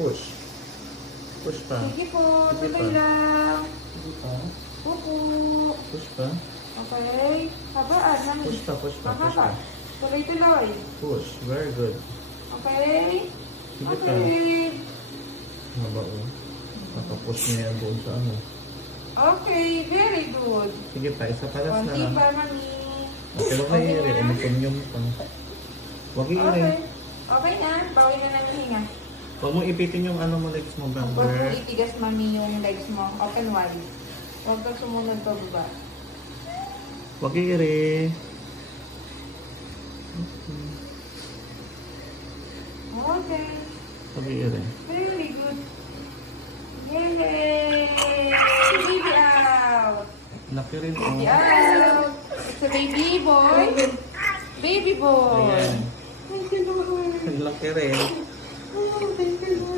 Push. Push pa. Sige po, Sige tuloy pa. lang. Sige pa. Pupo. Push pa. Okay. Habaan, mami. Push pa, push pa, push Mahaba. pa. Tuloy-tuloy. Push. Very good. Okay. Sige pa. Okay. Haba o. Nakapush niya yan doon sa ano. Okay, very good. Sige pa, isa pa last na Konti lang. pa, mami. Okay, huwag na Okay i-iri. na. Umukunyong pa. Huwag i-iri. Okay. Okay na. Bawi na ng hinga. Huwag mo ipitin yung ano mo legs mo, Huwag mo Bamber. itigas, mami, yung legs mo. Open wide. Huwag kang sumunod pa baba. Huwag i-iri. Okay. Huwag i-iri. Very good. Yay! Baby out! Laki rin o. Baby out! It's a baby boy. Baby boy. Ayan. Thank you, Lord. Laki rin. Oh, thank you, Lord.